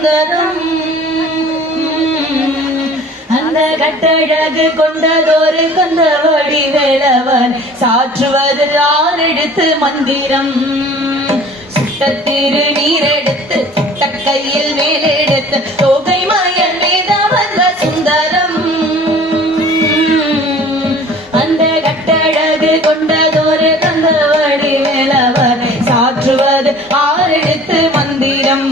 சுந்தரம் அந்த கட்டழகு கொண்டதொரு கந்த வடிவேலவன் சாற்றுவது ஆறெடுத்து மந்திரம் சுட்டத்திரு நீரெடுத்து சுட்ட கையில் மேலெடுத்து தொகை மயல் மீத வந்த சுந்தரம் அந்த கட்டழகு கொண்டதொரு கந்த வடிவேலவனை சாற்றுவது ஆறெடுத்து மந்திரம்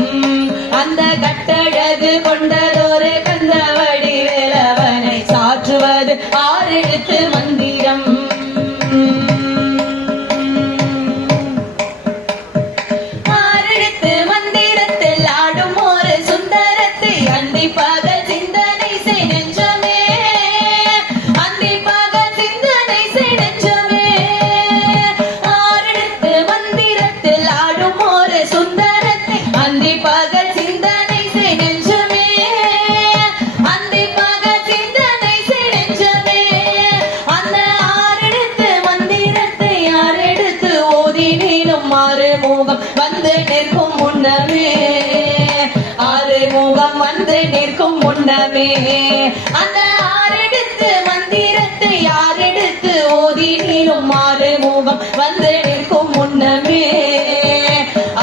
அந்த கட்டழகு கொண்டதொரு கந்த வடிவேலவனை சாற்றுவது ஆறெடுத்து மந்திரம் ஆறெடுத்து மந்திரத்தில் ஆடும் ஒரு சுந்தரத்தை அந்தி பகல் சிந்தனை செய் நெஞ்சமே அந்தி பகல் சிந்தனை செய் நெஞ்சமே ஆறெடுத்து மந்திரத்தில் ஆடும் ஒரு சுந்தரத்தை அந்தி பகல் சிந்தனை செய் நெஞ்சமே அந்தி பகல் சிந்தனை செய் நெஞ்சமே அந்த ஆறெடுத்து மந்திரத்தை ஆறெடுத்து ஓதி நீனும் ஆறுமுகம் வந்து நிற்கும் முன்னமே ஆறுமுகம் வந்து நிற்கும் முன்னமே அந்த ஆறெடுத்து மந்திரத்தை ஆறெடுத்து ஓதி நீனும் ஆறுமுகம் வந்து நிற்கும் முன்னமே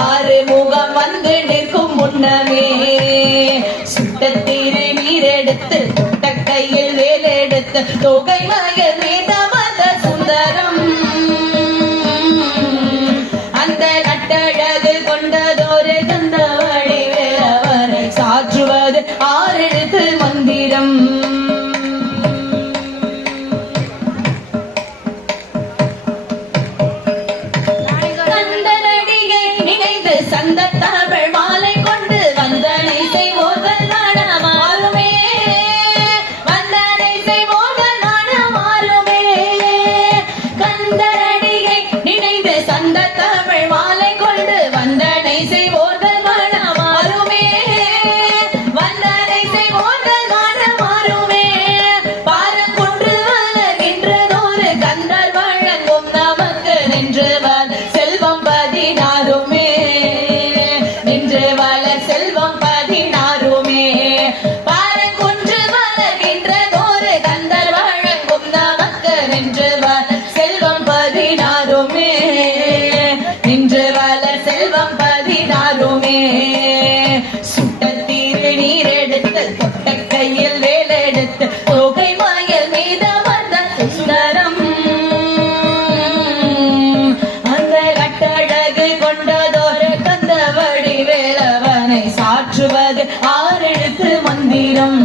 ஆறுமுகம் வந்து நிற்கும் முன்னமே சுட்டத்திரு நீரெடுத்து சுட்ட கையில் வேலெடுத்து தொகை மயல் மீத மத சுந்தரம் அந்த கட்டழகு கொண்டதொரு கந்த வடிவேலவனை சாற்றுவது ஆறெடுத்து மந்திரம் கந்தனடியை நினைந்து சந்த தமிழ் மாலை கொண்டு வந்தனை செய்வோர்கள் நாடமாறுமே வந்தனை செய்வோர்கள் நாடமாறுமே கந்தனடியை நினைந்து சந்த தமிழ் மாலை கொண்டு வந்தனை செய்வோர்கள் நாடமாறுமே வந்தனை செய்வோர்கள் நாடமாறுமே பாரங்குன்று வளர்கின்றதொரு கந்தர் வழங்கும் நமக்கு நின்று செல்வம் 16 நின்று வளர் செல்வம் 16 பாரங்குன்று வளர்கின்றதொரு கந்தர் வழங்கும் நமக்கு நின்று வளர் செல்வம் 16 நின்று வளர் செல்வம் 16 சுட்டத்திரு நீரெடுத்து தொட்ட கையில் வேலெடுத்து தொகை மயல் மீத வந்த சுந்தரம் அந்த கட்டழகு கொண்டதொரு கந்த வடிவேலவனை சாற்றுவது ஆறெடுத்து மந்திரம்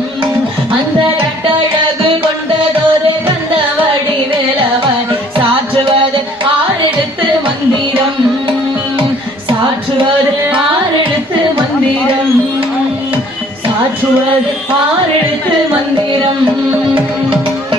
அந்த கட்டழகு கொண்டதொரு கந்த வடிவேலவனை சாற்றுவது ஆறெடுத்து மந்திரம் சாற்றுவது ஆறெடுத்து மந்திரம் சாற்றுவது ஆறெடுத்து மந்திரம்